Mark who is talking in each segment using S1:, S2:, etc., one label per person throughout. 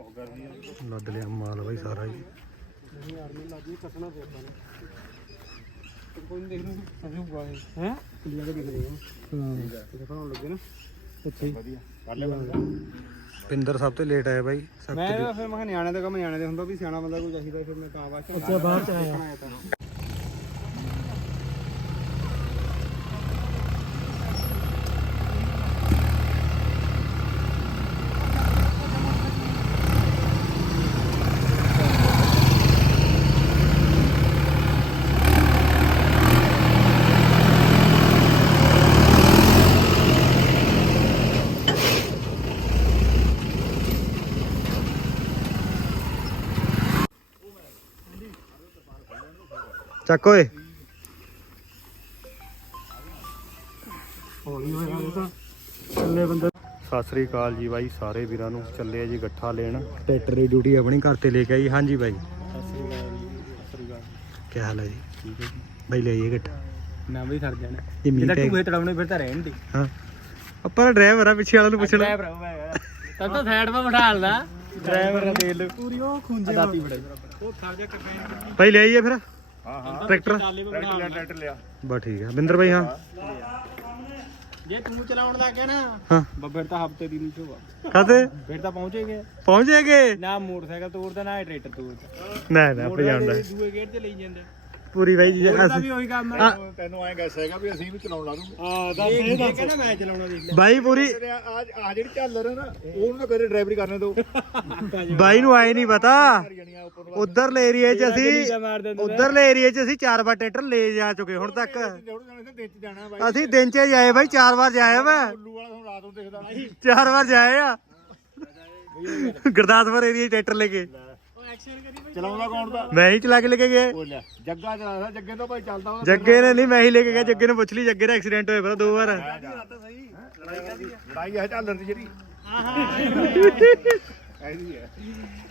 S1: ਲੱਦ ਲਿਆ ਮਾਲ ਬਾਈ ਸਾਰਾ ਜੀ
S2: ਨਹੀਂ ਯਾਰ ਮੈਨੂੰ ਲੱਗੀ ਕੱਟਣਾ ਪਿਆ ਆਪਾਂ ਨੂੰ ਤੇ ਕੋਈ ਨਹੀਂ ਦੇਖ ਨੂੰ ਸਮਝੂ ਗਾ ਇਹ ਹੈ। ਕੁੜੀਆਂ ਦੇ ਦਿਖ ਰਹੇ ਹਾਂ? ਤੇ ਦਿਖਾਉਣ ਲੱਗੇ ਨਾ ਇੱਥੇ ਹੀ
S3: ਵਧੀਆ ਕਰ ਲੈ ਬੰਦਾ
S1: ਪਿੰਦਰ ਸਭ ਤੋਂ ਲੇਟ ਆਇਆ ਬਾਈ ਸੱਤ
S2: ਮੈਂ ਫਿਰ ਮੈਂ ਕਿਹਾ ਨਿਆਣੇ ਦਾ ਕੰਮ ਨਿਆਣੇ ਦੇ ਹੁੰਦਾ ਵੀ ਸਿਆਣਾ ਬੰਦਾ ਕੋਈ ਚਾਹੀਦਾ ਫਿਰ ਮੈਂ ਤਾਂ ਵਾਸਤੇ ਅੱਛਾ ਬਾਹਰ ਚ ਆਇਆ।
S1: ਚੱਕ ਓਏ
S2: ਹੌਲੀ ਹੋਇਆ ਇਹ ਤਾਂ ਥੱਲੇ ਬੰਦੇ
S1: ਸਤਿ ਸ੍ਰੀ ਅਕਾਲ ਜੀ ਬਾਈ ਸਾਰੇ ਵੀਰਾਂ ਨੂੰ। ਚੱਲੇ ਆ ਜੀ ਗੱਠਾ ਲੈਣ। ਟਰੈਕਟਰ ਦੀ ਡਿਊਟੀ ਆਪਣੀ ਘਰ ਤੇ ਲੈ ਕੇ ਆਈ। ਹਾਂਜੀ ਬਾਈ। ਕੀ ਹਾਲ ਹੈ ਜੀ?
S2: ਠੀਕ ਹੈ ਜੀ
S1: ਬਾਈ ਲੈ ਆਈਏ ਗੱਠਾ।
S2: ਨਾ ਵੀ ਸਰ ਜਾਣਾ।
S1: ਇਹ ਮੀਂਹ ਪੈ
S2: ਟੂਹੇ ਤੜਾਉਣੇ ਫਿਰ ਤਾਂ ਰਹਿਣ ਦੇ।
S1: ਹਾਂ। ਆਪਾਂ ਡਰਾਈਵਰ ਆ ਪਿੱਛੇ ਵਾਲੇ ਨੂੰ ਪੁੱਛਣਾ।
S2: ਡਰਾਈਵਰ ਮੈਂ ਤਾਂ ਤਾਂ ਸਾਈਡ 'ਤੇ ਬਿਠਾ ਲਦਾ। ਡਰਾਈਵਰ ਦਾ ਤੇਲ ਪੂਰੀ ਉਹ ਖੁੰਝੇ ਦਾਤੀ ਬੜੇ। ਉਹ ਥਾ ਜਾ ਕੇ
S1: ਬਾਈ ਲੈ ਆਈਏ ਫਿਰ।
S3: ਹਾਂ ਹਾਂ।
S1: ਟਰੈਕਟਰ?
S3: ਟਰੈਕਟਰ ਲਿਆ ਟਰੈਕਟਰ ਲਿਆ।
S1: ਬਸ ਠੀਕ ਆ। ਬਿੰਦਰ ਬਾਈ ਹਾਂ।
S2: ਜੇ ਤੂੰ ਚਲਾਉਣ ਲੱਗ ਗਿਆ ਨਾ
S1: ਹਾਂ।
S2: ਬਾ ਫਿਰ ਤਾਂ ਹਫ਼ਤੇ ਦੀ ਨਹੀਂ ਹੋਵਾ
S1: ਕਾਤੇ
S2: ਫਿਰ ਤਾਂ ਪਹੁੰਚੇ ਗਏ।
S1: ਪਹੁੰਚ ਗਏ?
S2: ਨਾ ਮੋਟਰਸਾਈਕਲ ਤੋੜਦਾ ਨਾ ਟਰੈਕਟਰ ਤੋੜਦਾ
S1: ਨਾ ਨਾ ਜਾਣਦਾ
S2: ਦੂਏ ਗੇਅਰ 'ਚ ਲਈ ਜਾਂਦੇ।
S1: ਪੂਰੀ ਬਾਈ ਜੀ ਅਸੀਂ
S2: ਵੀ ਉਹੀ ਕੰਮ ਹੈ।
S3: ਤੈਨੂੰ- ਐਂ ਗੈਸ ਹੈਗਾ ਵੀ ਅਸੀਂ ਵੀ ਚਲਾਉਣ ਲਾ ਦੂੰਗੇ
S2: ਹਾਂ ਦੱਸ ਇਹ ਦੱਸ। ਕਹਿੰਦਾ ਮੈਂ ਚਲਾਉਣਾ ਦੇਖ ਲੈ।
S1: ਬਾਈ ਪੂਰੀ
S3: ਆ ਆ ਜਿਹੜੀ ਝਾਲਰ ਹੈ ਨਾ ਉਹਨੂੰ ਤਾਂ ਕਰੇ ਡਰਾਈਵਰੀ ਕਰਨੇ ਦੋ।
S1: ਬਾਈ ਨੂੰ ਆਏ ਨਹੀਂ ਪਤਾ। ਉਧਰਲੇ ਏਰੀਏ 'ਚ ਅਸੀਂ ਉਧਰਲੇ ਏਰੀਏ 'ਚ ਅਸੀਂ ਚਾਰ ਵਾਰ ਟਰੈਕਟਰ ਲੈ ਜਾ ਚੁੱਕੇ ਹੁਣ ਤੱਕ। ਅਸੀਂ ਦਿਨ 'ਚ ਜਾਏ ਬਾਈ ਚਾਰ ਵਾਰ ਜਾਏ ਮੈਂ ਚਾਰ ਵਾਰ ਜਾਏ ਆ। ਗੁਰਦਾਸਪੁਰ ਏਰੀਏ 'ਚ ਟਰੈਕਟਰ ਲੈ ਕੇ।
S3: ਚਲਾਉਂਦਾ ਕੌਣ ਦਾ
S1: ਮੈਂ ਹੀ ਚਲਾ ਕੇ ਲੈ ਕੇ ਗਿਆ।
S3: ਉਹ ਜੱਗਾ ਚਲਾਉਂਦਾ ਜੱਗੇ ਤੋਂ ਭਾਈ ਚੱਲਦਾ ਉਹਦਾ
S1: ਜੱਗੇ ਨੇ ਨਹੀਂ ਮੈਂ ਹੀ ਲੈ ਕੇ ਗਿਆ ਜੱਗੇ ਨੇ ਪੁੱਛ ਲਈ ਜੱਗੇ ਦਾ ਐਕਸੀਡੈਂਟ ਹੋਇਆ ਪਤਾ ਦੋ ਵਾਰ।
S3: ਲੜਾਈ ਹੈ ਝਾਲਰ ਦੀ ਜਿਹੜੀ। ਐਦੀ ਹੈ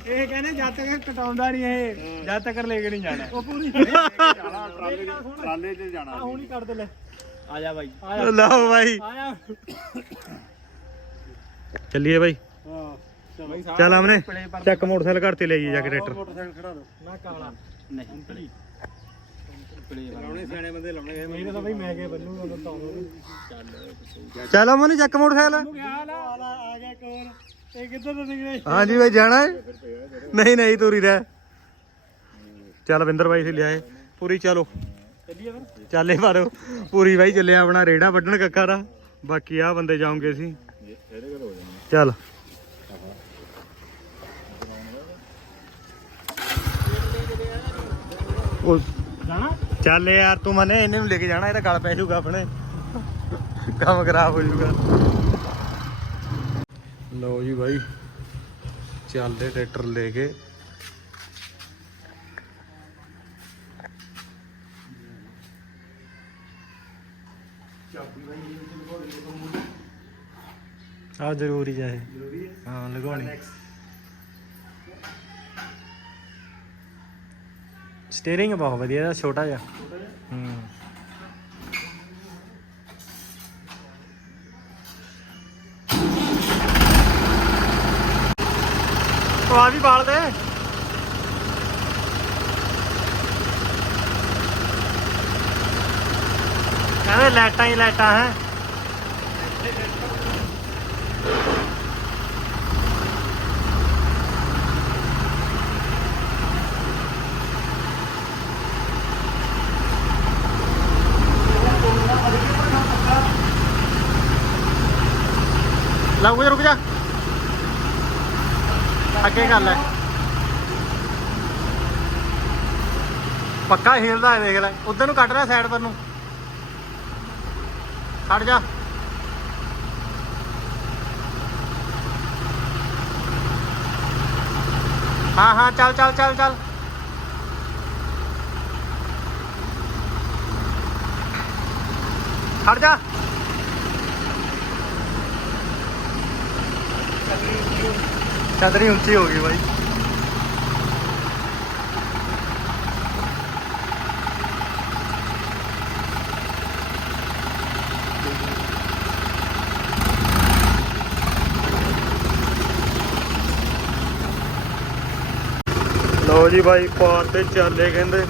S2: ਇਹ ਕਹਿੰਦੇ ਜਦ ਤੱਕ ਕਟਾਉਂਦਾ ਨਹੀਂ ਇਹ ਜਦ ਤੱਕ ਲੈ ਕੇ ਨਹੀਂ ਜਾਣਾ। ਉਹ ਪੂਰੀ
S3: ਜਾਣਾ ਟਰਾਲੇ ਟਰਾਲੇ 'ਚ ਜਾਣਾ।
S2: ਹੁਣ ਹੀ ਕੱਢ ਦੇ ਲੈ। ਆ ਜਾ ਬਾਈ। ਆ ਜਾ
S1: ਲਓ ਬਾਈ।
S2: ਆ ਜਾ
S1: ਚੱਲੀਏ ਬਾਈ।
S2: ਹਾਂ। ਬਾਈ
S1: ਚੱਲ ਆਮਨੇ ਚੱਕ ਮੋਟਰਸਾਈਕਲ ਘਰ ਤੇ ਲੈ ਜਾਈਏ ਜਾ ਕੇ ਟਰੈਕਟਰ।
S2: ਮੋਟਰਸਾਈਕਲ ਖੜਾ ਦੋ। ਨਾ ਕਾਲਾ। ਨਹੀਂ ਪਲੀ। ਲਾਉਣੇ ਸਿਆਣੇ ਬੰਦੇ ਲਾਉਣੇ ਇਹ ਤਾਂ ਬਈ ਮੈਂ ਕੇ ਬੰਨੂਗਾ ਤਾਂ ਤਾਂ
S1: ਚੱਲ ਆਮਨੇ ਚੱਕ ਮੋਟਰਸਾਈਕਲ।
S2: ਆ ਗਿਆ ਕੋਰ ਇਹ ਕਿੱਧਰ ਤੋਂ ਨਿਕਲੇ?
S1: ਹਾਂਜੀ ਬਾਈ ਜਾਣਾ ਹੈ? ਨਹੀਂ ਨਹੀਂ ਤੂਰੀ ਰਹਿ। ਚੱਲ ਵਿੰਦਰ ਬਾਈ ਸੀ ਲਿਆਏ। ਪੂਰੀ ਚਲੋ।
S2: ਚੱਲੀਏ ਫਿਰ।
S1: ਚੱਲੇ ਪਰ ਪੂਰੀ ਬਾਈ ਚੱਲਿਆ ਆਪਣਾ ਰੇੜਾ ਵੱਢਣ ਕੱਕਾ ਦਾ। ਬਾਕੀ ਆ ਬੰਦੇ ਜਾਉਂਗੇ ਸੀ ਚੱਲ। ਉਹ
S2: ਜਾਣਾ?
S1: ਚੱਲ ਯਾਰ ਤੂੰ ਮਨੇ ਇਹਨੇ ਨੂੰ ਲੈ ਕੇ ਜਾਣਾ ਇਹ ਤਾਂ ਗਲ ਪੈ ਜਾਊਗਾ ਆਪਣੇ। ਕੰਮ ਖਰਾਬ ਹੋ ਜਾਊਗਾ। ਲਓ ਜੀ ਬਾਈ ਚੱਲਦੇ ਟਰੈਕਟਰ ਲੈ ਕੇ। ਆ ਜ਼ਰੂਰੀ ਜਾਏ ਹਾਂ ਲਗਾਉਣੀ। ਸਟੀਅਰਿੰਗ ਬਹੁਤ ਵਧੀਆ ਦਾ ਛੋਟਾ ਜਿਹਾ। ਹੂੰ। ਉਹ ਆ ਵੀ ਬਾਲ ਦੇ। ਕਹਿੰਦੇ ਲਾਈਟਾਂ ਹੀ ਲਾਈਟਾਂ ਹੈ। ਲਾਉ ਰੁਕ ਜਾ। ਅੱਗੇ ਕਰ ਲੈ ਪੱਕਾ ਹਿਲਦਾ ਹੈ ਦੇਖ ਲੈ। ਉਧਰ ਨੂੰ ਕੱਢ ਰਿਹਾ ਸਾਈਡ ਪਰ ਨੂੰ। ਖੜ ਜਾ। ਹਾਂ ਹਾਂ, ਚੱਲ ਚੱਲ ਚੱਲ ਚੱਲ। ਖੜ ਜਾ। ਚਾਦਰੀ ਉੱਚੀ ਹੋ ਗਈ ਬਾਈ। ਲੋ ਜੀ ਬਾਈ ਪਾਰ ਤੇ ਚੱਲੇ ਕਹਿੰਦੇ।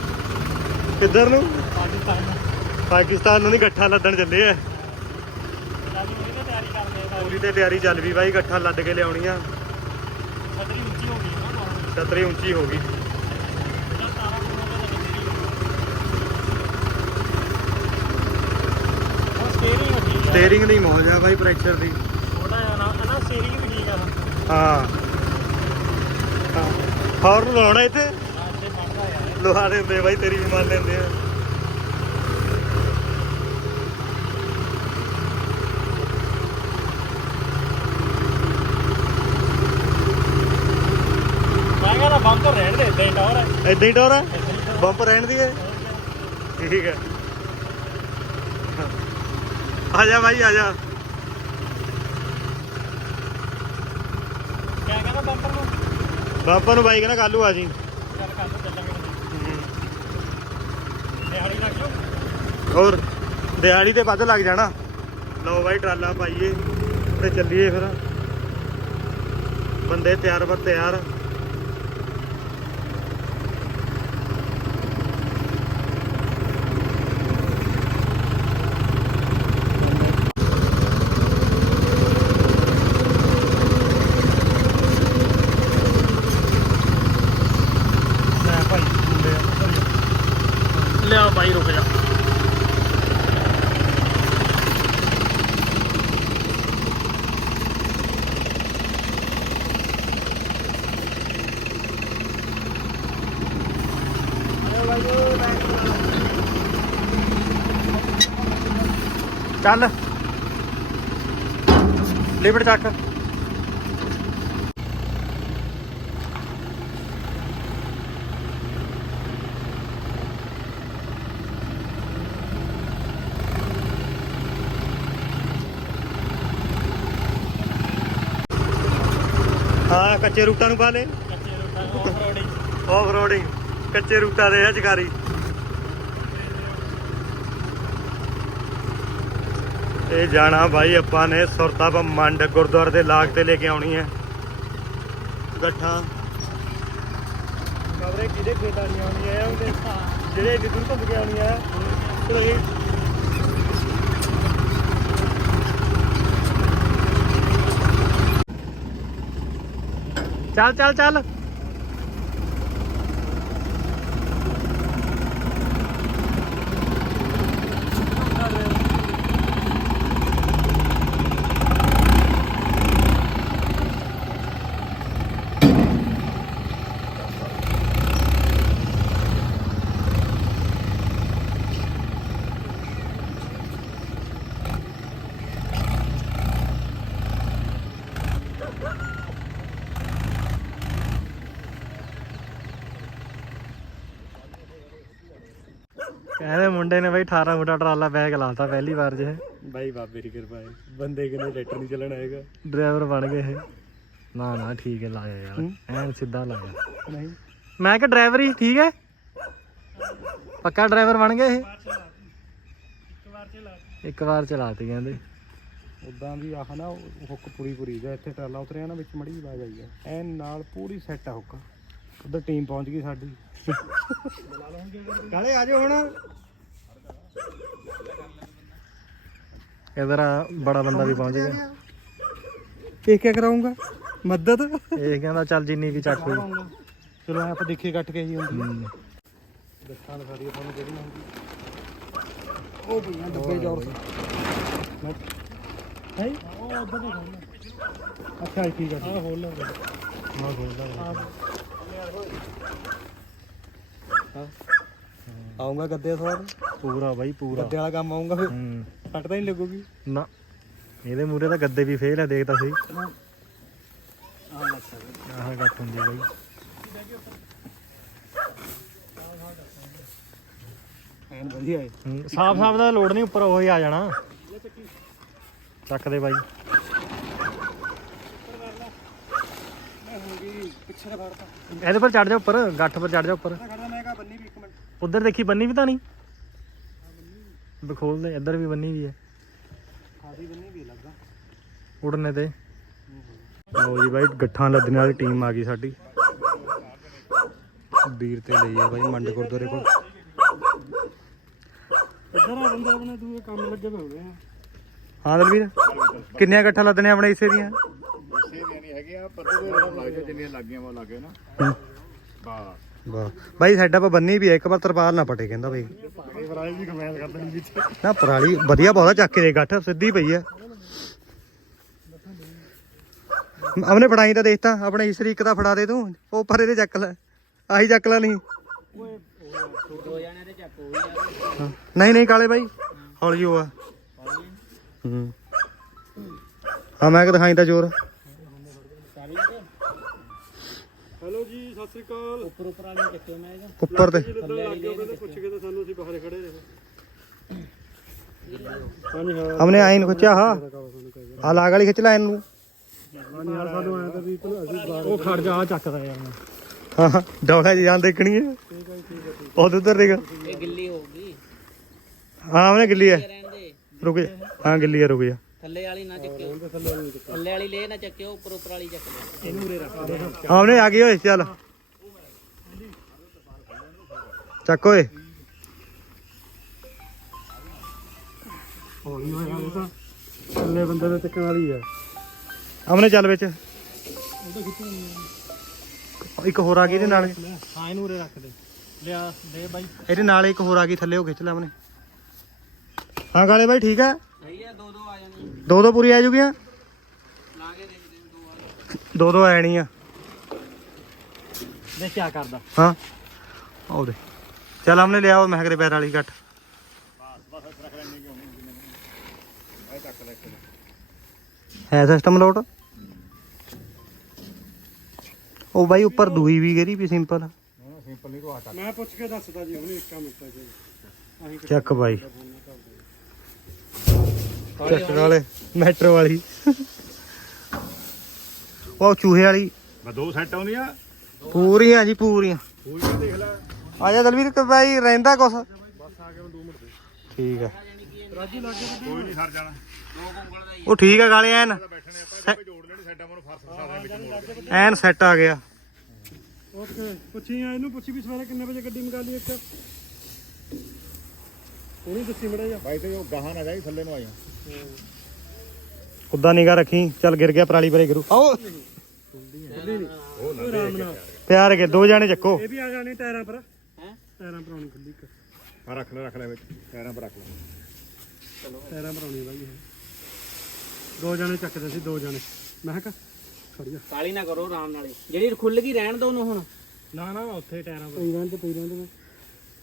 S1: ਕਿੱਧਰ ਨੂੰ?
S4: ਪਾਕਿਸਤਾਨ।
S1: ਪਾਕਿਸਤਾਨ ਨੂੰ ਨਹੀਂ ਗੱਠਾ ਲੱਦਣ ਚੱਲੇ ਆ
S4: ਚੱਲ ਉਹਦੀ ਤਾਂ ਤਿਆਰੀ ਆ
S1: ਪੂਰੀ ਤੇ ਤਿਆਰੀ ਚੱਲ ਵੀ ਬਾਈ ਗੱਠਾ ਲੱਦ ਕੇ ਲਿਆਉਣੀਆਂ।
S4: ਛਤਰੀ ਉੱਚੀ ਹੋ ਗਈ ਨਾ ਬਹੁਤ।
S1: ਛਤਰੀ ਉੱਚੀ ਹੋ ਗਈ।
S4: ਸਟੀਅਰਿੰਗ ਹੋ ਗਈ
S1: ਸਟੀਅਰਿੰਗ ਦੀ ਮੌਜ ਆ ਬਾਈ ਪ੍ਰੈਸ਼ਰ ਦੀ।
S4: ਉਹਦਾ ਨਾ ਨਾ ਸਟੀਅਰਿੰਗ ਵੀ ਠੀਕ ਆ।
S1: ਹਾਂ। ਹੌਰਨ ਲਾਉਣਾ ਇੱਥੇ? ਲੋਹਾ ਦੇ ਹੁੰਦੇ ਬਾਈ ਤੇਰੀ ਵੀ ਮੰਨ ਲੈਂਦੇ ਆ
S4: ਮੈਂ ਕਹਿੰਦਾ ਬੰਦ ਤਾਂ ਰਹਿਣ ਦੇ ਏਦਾਂ ਹੀ ਟੌਰ ਹੈ
S1: ਆ? ਬੰਪ ਰਹਿਣ ਦੀ ਹੈ ਠੀਕ ਹੈ ਆ ਜਾ ਬਾਈ ਆ ਜਾ।
S4: ਕਿਆ ਕਹਿੰਦਾ ਬੰਪਰ ਨੂੰ?
S1: ਬਾਪਾ ਨੂੰ ਬਾਈ ਕਹਿੰਦਾ ਕੱਲੂ ਆ ਜੀ।
S4: ਚੱਲ ਕੱਲ ਚੱਲਾਂਗੇ ਦਿਹਾੜੀ ਲੱਗ ਜਾਓ
S1: ਹੋਰ ਦਿਹਾੜੀ ਤੇ ਵੱਧ ਲੱਗ ਜਾਣਾ। ਲਓ ਬਾਈ ਟਰਾਲਾ ਪਾਈਏ ਤੇ ਚੱਲੀਏ ਫਿਰ। ਬੰਦੇ ਤਿਆਰ ਬਰ ਤਿਆਰ ਲੈ ਭਾਈ ਮੁੰਡੇ ਆ
S4: ਲਿਆ ਬਾਈ ਰੁਕ ਜਾ।
S1: ਚੱਲ। ਲਿਮਟ ਚੱਕ। ਹਾਂ ਕੱਚੇ ਰੂਟਾਂ ਨੂੰ ਪਾ ਲੈ।
S4: ਕੱਚੇ ਰੋਟਾਂ ਆਫ ਰੋਡਿੰਗ
S1: ਆਫ ਰੋਡਿੰਗ ਕੱਚੇ ਰੂਟਾਂ ਦੇ ਆ ਜਗਾਰੀ। ਇਹ ਜਾਣਾ ਭਾਈ ਆਪਾਂ ਨੇ ਸੁਰਤਾਬ ਮੰਡ ਗੁਰਦੁਆਰੇ ਦੇ ਲਾਗ ਤੇ ਲੈ ਕੇ ਆਉਣੀ ਹੈ। ਗੱਠਾਂ। ਕਵਰੇ ਕਿਹਦੇ ਖੇਤਾਂ ਨਹੀਂ ਆਉਣੀ ਹੈ ਉਹਦੇ ਜਿਹੜੇ ਜਿੱਦੂ ਘੁੰਮ ਕੇ ਆਉਣੀ ਹੈ ਚੱਲ ਇਹ ਚੱਲ ਚੱਲ ਚੱਲ ਕਹਿੰਦੇ ਮੁੰਡੇ ਨੇ ਬਈ 18 ਫੁੱਟਾ ਟਰਾਲਾ ਬੈਗ ਲਾਤਾ ਪਹਿਲੀ ਵਾਰ ਜੇ।
S2: ਬਾਈ ਬਾਬੇ ਦੀ ਕਿਰਪਾ ਹੈ। ਬੰਦੇ ਕਿਨੇ ਟਰੈਕਟਰ ਨਹੀਂ ਚੱਲਣ ਆਏਗਾ
S1: ਡਰਾਈਵਰ ਬਣ ਗਏ ਇਹ। ਨਾ ਨਾ ਠੀਕ ਹੈ ਲਾਇਆ ਯਾਰ। ਐਨ ਸਿੱਧਾ ਲਾਇਆ।
S2: ਨਹੀਂ।
S1: ਮੈਂ ਕਿ ਡਰਾਈਵਰ ਹੀ ਠੀਕ ਹੈ? ਪੱਕਾ ਡਰਾਈਵਰ ਬਣ ਗਏ ਇਹ?
S4: ਇੱਕ ਵਾਰ
S1: ਚਲਾਤੇ ਕਹਿੰਦੇ।
S2: ਉਦਾਂ ਵੀ ਆਹ ਨਾ ਹੁੱਕ ਪੂਰੀ ਪੂਰੀ ਜਾ ਇੱਥੇ ਟਰਾਲਾ ਉਤਰਿਆ ਨਾ ਵਿੱਚ ਮੜੀ ਆਵਾਜ਼ ਆਈ ਆ ਐਨ ਨਾਲ ਪੂਰੀ ਸੈੱਟ ਆ ਹੁੱਕ। ਉਧਰ ਟੀਮ ਪਹੁੰਚ ਗਈ ਸਾਡੀ।
S1: ਕਾਲੇ ਆ ਜਾਓ ਹੁਣ। ਇਧਰ ਬੜਾ ਬੰਦਾ ਵੀ ਪਹੁੰਚ ਗਿਆ।
S2: ਇਹ ਕੀ ਕਰਾਉਂਗਾ ਮਦਦ?
S1: ਇਹ ਕਹਿੰਦਾ ਚੱਲ ਜਿੰਨੀ ਵੀ ਚੱਕ ਹੋਈ।
S2: ਚਲੋ ਆਪਾਂ ਦੇਖੀਏ ਕੱਟ ਕੇ ਹੀ ਹੁੰਦੀ
S1: ਹੂੰ।
S2: ਦੱਸਾਂ ਸਾਰੀ ਆਪਾਂ ਨੂੰ ਕਿਹੜੀ ਹੁੰਦੀ ਉਹ ਪਈਆਂ ਡੱਬੇ ਜੋਰ ਹੈ?
S4: ਉਹ ਨਹੀਂ ਖੋਲਣਾ
S2: ਅੱਛਾ ਠੀਕ ਆ।
S4: ਆਹ ਖੋਲ ਲਾ
S1: ਮੈਂ
S2: ਆਉਂਗਾ ਗੱਦੇ ਸਵਾਰ
S1: ਪੂਰਾ ਬਾਈ ਪੂਰਾ।
S2: ਗੱਦੇ ਵਾਲਾ ਕੰਮ ਆਉਂਗਾ ਫਿਰ?
S1: ਹੂੰ।
S2: ਤਾਂ ਨਹੀਂ ਲੱਗੂਗੀ?
S1: ਨਾ। ਇਹਦੇ ਮੂਰੇ ਤਾਂ ਗੱਦੇ ਵੀ ਫੇਲ ਹੈ ਦੇਖ ਤਾਂ ਸਹੀ। ਆਹ ਗੱਟ ਹੁੰਦੀ ਬਾਈ।
S2: ਐਨ ਵਧੀਆ ਹੈ।
S1: ਸਾਫ਼ ਸਾਫ਼ ਦਾ ਲੋਡ ਨਹੀਂ ਉੱਪਰ ਉਹ ਹੀ ਆ ਜਾਣਾ। ਚੱਕ ਦੇ ਬਾਈ।
S2: ਪਿੱਛੇ ਦਾ
S1: ਇਹਦੇ ਪਰ ਚੜ ਜਾ ਉੱਪਰ, ਗੱਠ ਪਰ ਚੜ ਜਾ ਉੱਪਰ।
S2: ਖੜਦਾ ਮੈਂ ਕਹਾ ਬੰਨੀ ਵੀ ਇੱਕ ਮਿੰਟ
S1: ਉਧਰ ਦੇਖੀ ਬੰਨੀ ਵੀ ਤਾਂ ਨਹੀਂ? ਬਖੋਲ ਦੇ, ਇੱਧਰ ਵੀ ਬੰਨੀ ਵੀ ਹੈ।
S2: ਖਾਦੀ ਬੰਨੀ ਵੀ ਲੱਗਾ
S1: ਉੜਨੇ ਤੇ। ਲਓ ਜੀ ਬਾਈ, ਗੱਠਾਂ ਲੱਦਣ ਵਾਲੀ ਟੀਮ ਆ ਗਈ ਸਾਡੀ।
S3: ਵੀਰ ਤੇ ਲਈ ਆ ਬਾਈ, ਮੰਡ ਗੁਰਦੁਆਰੇ ਕੋਲ।
S2: ਇੱਧਰ ਆ ਬੰਦੇ ਆਪਣੇ ਦੂਏ ਕੰਮ ਲੱਗੇ ਪਏ ਆ
S1: ਹਾਂ ਦਲਵੀਰ, ਕਿੰਨੀਆਂ ਗੱਠਾਂ ਲੱਦਣੇ ਆਪਣੇ ਇਸੇ ਦੀਆਂ?
S5: ਇਸੇ ਦੀਆਂ ਨਹੀਂ ਹੈਗੀਆਂ ਪੱਤੇ ਦੇ ਰੜਾ ਲੱਗ ਜਾ ਜਿੰਨੀਆਂ ਲੱਗੀਆਂ ਵਾ ਲੱਗੇ ਨਾ।
S1: ਹੂੰ।
S5: ਬਾ
S1: ਵਾਹ ਬਾਈ ਸਾਡਾ ਪਾ ਬੰਨੀ ਵੀ ਆ, ਇੱਕ ਵਾਰ ਤਰਪਾਲ ਨਾ ਪਟੇ ਕਹਿੰਦਾ ਬਈ।
S5: ਇਹ ਫਰਾਈ ਵੀ ਕਮੈਲ ਕਰ ਦੇਣੀ ਵਿੱਚ।
S1: ਨਾ ਪਰਾਲੀ ਵਧੀਆ ਬਹੁਤਾ ਚੱਕ ਕੇ ਦੇ ਗੱਠ ਸਿੱਧੀ ਪਈ ਆ। ਆਪਣੇ ਫੜਾਈ ਤਾਂ ਦੇਖਤਾ ਆਪਣੇ ਹਿਸਰੀ ਇੱਕ ਤਾਂ ਫੜਾ ਦੇ ਤੂੰ ਉਹ ਪਰ ਇਹਦੇ ਚੱਕ ਲੈ ਆਹੀ ਚੱਕ ਲੈ ਨਹੀਂ।
S2: ਦੋ
S1: ਹਾਂ। ਨਹੀਂ ਨਹੀਂ ਕਾਲੇ ਬਾਈ ਹੌਲੀ ਹੋ ਆ। ਹੂੰ। ਹਾਂ ਮੈਂ ਕਿ ਦਿਖਾਈ ਤਾਂ ਜ਼ੋਰ।
S2: ਸ੍ਰੀ ਅਕਾਲ। ਉੱਪਰ ਉੱਪਰ ਵਾਲੇ ਚੱਕੇ ਮੈਂ ਇਹਦਾ।
S1: ਉੱਪਰ ਤੇ
S2: ਲੱਦਣ ਲੱਗ ਗਏ ਕਹਿੰਦੇ ਪੁੱਛ ਕੇ ਤਾਂ ਸਾਨੂੰ ਅਸੀਂ ਬਾਹਰ ਖੜੇ ਰਹੇ ਹਾਂਜੀ ਹਾਂ।
S1: ਹਮਨੇ ਆਇਨ ਖਿੱਚਿਆ ਹਾਂ। ਆ ਲਾਗ ਵਾਲੀ ਖਿੱਚ ਲੈ ਇਹਨੂੰ।
S2: ਹਾਂਜੀ ਹਾਂ। ਸਾਨੂੰ ਆਇਆ ਤਾਂ ਵੀ ਚਲੋ ਅਸੀਂ ਬਾਹਰ ਉਹ ਖੜ ਜਾ ਆ ਚੱਕਦਾ ਯਾਰ
S1: ਹਾਂ ਹਾਂ। ਡੌਲਾ ਜੀ ਜਾਨ ਦੇਖਣੀ ਹੈ?
S2: ਠੀਕ ਹੈ ਜੀ, ਠੀਕ ਹੈ ਠੀਕ
S1: ਉਹ ਉਧਰ ਦੇਗਾ
S6: ਇਹ ਗਿੱਲੀ ਹੋਊਗੀ।
S1: ਹਾਂ ਹਮਨੇ ਗਿੱਲੀ ਹੈ। ਰੁਕ ਜਾ। ਹਾਂ ਗਿੱਲੀ ਹੈ ਰੁਕ ਜਾ।
S6: ਥੱਲੇ ਵਾਲੀ ਨਾ ਚੱਕਿਓ।
S2: ਥੱਲੇ
S6: ਵਾਲੀ ਲੈ ਨਾ ਚੱਕਿਓ ਉੱਪਰ ਉੱਪਰ ਵਾਲੀ ਚੱਕ ਲਿਓ।
S2: ਇਹਨੂੰ ਉਰੇ ਰੱਖ। ਦੇ
S1: ਹਾਂ ਹਮਨੇ ਆ ਗਈ ਓਏ ਚੱਲ। ਚੱਕ ਓਏ।
S2: ਹੌਲੀ ਹੋਇਆ ਇਹ ਤਾਂ ਥੱਲੇ ਬੰਦੇ ਦੇ ਚੱਕਣ ਵਾਲੀ ਆ।
S1: ਚੱਲ ਵਿੱਚ। ਇੱਕ ਹੋਰ ਆ ਗਈ ਇਹਦੇ ਨਾਲ।
S2: ਹਾਂ ਇਹਨੂੰ ਉਰੇ ਰੱਖ ਦੇ। ਲਿਆ ਦੇ ਬਾਈ।
S1: ਇਹਦੇ ਨਾਲ ਇੱਕ ਹੋਰ ਆ ਗਈ ਥੱਲੇ ਉਹ ਖਿੱਚ ਲੈ ਹਮਨੇ ਹਾਂ ਕਾਲੇ ਬਾਈ ਠੀਕ ਹੈ
S6: ਸਹੀ ਆ ਦੋ ਦੋ ਆ ਜਾਣੀ
S1: ਦੋ ਦੋ ਪੂਰੀ ਆ ਜੂਗੀਆਂ
S6: ਲਾ ਕੇ ਦੇਖਦੇ ਹਾਂ ਦੋ ਆ
S1: ਦੋ ਦੋ ਐਣੀ ਆ
S2: ਦੇ ਕੀ ਕਰਦਾ।
S1: ਹਾਂ। ਆਉ ਦੇ। ਚੱਲ ਹਮਨੇ ਲਿਆ ਉਹ ਮਹਿਕਰੇ ਪੈਰ ਵਾਲੀ ਗੱਠ ਹੈ ਸਿਸਟਮ ਲੋਟ ਉਹ ਬਾਈ ਉੱਪਰ ਦੂਈ ਵੀ ਗਰੀ ਵੀ ਸਿੰਪਲ
S5: ਸਿੰਪਲ ਨਹੀਂ ਕੋ ਆਟਾ
S2: ਮੈਂ ਪੁੱਛ ਕੇ ਦੱਸਦਾ ਜੀ ਉਹਨੇ ਇੱਕਾ ਮਿੰਟਾਂ ਅਸੀਂ
S1: ਚੱਕ ਬਾਈ। ਚੱਕ ਵਾਲੇ ਮੈਟਰੋ ਵਾਲੀ। ਉਹ ਚੂਹੇ ਵਾਲੀ।
S5: ਮੈਂ ਦੋ ਸੈੱਟ ਆਉਂਦੀਆਂ।
S1: ਪੂਰੀਆਂ ਜੀ ਪੂਰੀਆਂ।
S5: ਕੋਈ ਵੀ ਦੇਖ ਲੈ।
S1: ਆ ਜਾ ਦਲਵੀਰ ਕਿ ਬਾਈ ਰਹਿੰਦਾ ਕੁਛ? ਠੀਕ ਹੈ
S2: ਰਾਜੀ ਲੱਗ ਗਿਆ
S5: ਕੋਈ ਨਹੀਂ ਸਰ ਜਾਣਾ
S6: ਦੋ ਕੁੰਗਲ ਦਾ ਹੀ
S1: ਉਹ ਠੀਕ ਹੈ ਗਾਲੇ ਐਨ।
S5: ਬੈਠਣੇ ਆਪਾਂ ਜੇ ਜੋੜ ਲੈਣੀ ਸਾਈਡਾਂ ਮਨੂੰ ਫਰਸ ਫਸਾ ਦੇ ਵਿੱਚ ਮੋੜ ਕੇ
S1: ਐਨ ਸੈੱਟ ਆ ਗਿਆ।
S2: ਓਕੇ ਪੁੱਛੀ ਆ ਇਹਨੂੰ ਪੁੱਛੀ ਵੀ ਸਵੇਰੇ ਕਿੰਨੇ ਵਜੇ ਗੱਡੀ ਮੰਗਾ ਲਈ ਇੱਕ ਉਹਨੇ ਦੱਸੀ ਮੜਾ ਜਾ।
S5: ਬਾਈ ਤੇ ਉਹ ਗਾਹਾਂ ਨਾ ਜਾਈ ਥੱਲੇ ਨੂੰ ਆਈ
S1: ਉਦਾਂ ਨਿਗਾ ਰੱਖੀ ਚੱਲ ਗਿਰ ਗਿਆ ਪਰਾਲੀ ਪਰੇ ਗੁਰੂ। ਆਓ। ਪਿਆਰ ਕੇ ਦੋ ਜਾਣੇ ਚੱਕੋ।
S2: ਇਹ ਵੀ ਆ ਜਾਣੀ ਟਾਇਰਾਂ ਪਰ। ਟਾਇਰਾਂ ਪਰ ਆਉਣੀ ਖੁੱਲੀ ਇੱਕ।
S5: ਆ ਰੱਖ ਲੈ ਰੱਖ ਲੈ ਵਿੱਚ। ਟਾਇਰਾਂ ਪਰ ਰੱਖ ਲੈ।
S2: ਟਾਇਰਾਂ ਪਰ ਆਉਣੀ ਬਾਈ ਇਹ। ਦੋ ਜਣੇ ਚੱਕਦੇ ਸੀ ਦੋ ਜਣੇ। ਮੈਂ ਕਿਹਾ ਖੜੀਆ
S6: ਕਾਲੀ ਨਾ ਕਰੋ ਆਰਾਮ ਨਾਲੇ ਜਿਹੜੀ ਖੁੱਲ ਗਈ ਰਹਿਣ ਦੋ ਉਹਨੂੰ ਹੁਣ।
S2: ਨਾ ਨਾ ਉੱਥੇ ਟਾਇਰਾਂ ਪਰ। ਪਈ ਰਹਿੰਦੇ ਪਈ ਰਹਿੰਦੇ ਮੈਂ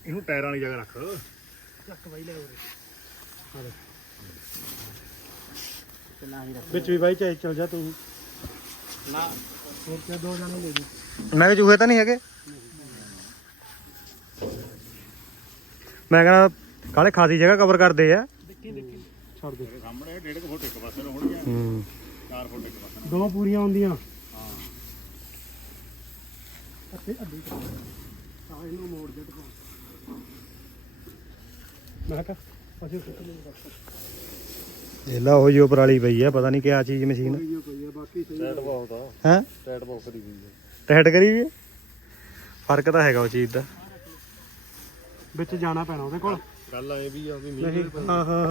S5: ਇਹਨੂੰ ਟਾਇਰਾਂ ਵਾਲੀ ਜਗ੍ਹਾ ਰੱਖ।
S2: ਚੱਕ ਬਾਈ ਲੈ ਉਰੇ।
S6: ਤੇ ਨਾ ਹੀ ਰੱਖ।
S2: ਵਿੱਚ ਵੀ ਬਾਈ ਚਾਹੇ ਚਲ ਜਾ ਤੂੰ।
S6: ਨਾ
S2: ਹੋਰ ਕਿਆ ਦੋ ਜਣੇ ਲੈ ਜੀ
S1: ਮੈਂ ਕਿ ਚੂਹੇ ਤਾਂ ਨਹੀਂ ਹੈਗੇ? ਮੈਂ ਕਹਿੰਦਾ ਕਾਲੇ ਖਾਸੀ ਜਗ੍ਹਾ ਕਵਰ ਕਰਦੇ ਆ।
S2: ਦੇਖੀ ਦੇਖੀ। ਛੱਡ ਦੇ
S5: ਸਾਹਮਣੇ 1.5 ਫੁੱਟ ਇੱਕ ਪਾਸੇ ਨੂੰ ਹੋਣਗੀਆਂ
S1: ਹੂੰ।
S5: 4 ਫੁੱਟ ਇੱਕ ਪਾਸੇ ਨੂੰ।
S2: ਦੋ ਪੂਰੀਆਂ ਹੁੰਦੀਆਂ। ਹਾਂ। ਅੱਧੇ ਅੱਧੇ ਆ ਇਹਨੂੰ ਮੋੜ ਦੇ ਟਪਾ ਮੈਂ ਕਿਹਾ ਅਸੀਂ ਸੁੱਕ ਨਹੀਂ ਕਰ
S1: ਇਹਲਾ ਉਹ ਜੋ ਪਰਾਲੀ ਪਈ ਆ ਪਤਾ ਨਹੀਂ ਕਿਆ ਚੀਜ਼ ਮਸ਼ੀਨ।
S2: ਬਾਕੀ ਸਹੀ ਆ।
S5: ਬਹੁਤ ਆ।
S1: ਹੈ?
S5: ਟੈਟ ਬਾਕਸ ਦੀ ਗਈ
S1: ਟੈਟ ਕਰੀ ਵੀ? ਫ਼ਰਕ ਤਾਂ ਹੈਗਾ ਉਹ ਚੀਜ਼ ਦਾ।
S2: ਵਿੱਚ ਜਾਣਾ ਪੈਣਾ ਉਹਦੇ ਕੋਲ।
S5: ਗੱਲ ਇਹ ਵੀ ਆ ਵੀ
S2: ਨਹੀਂ ਹਾਂ ਹਾਂ।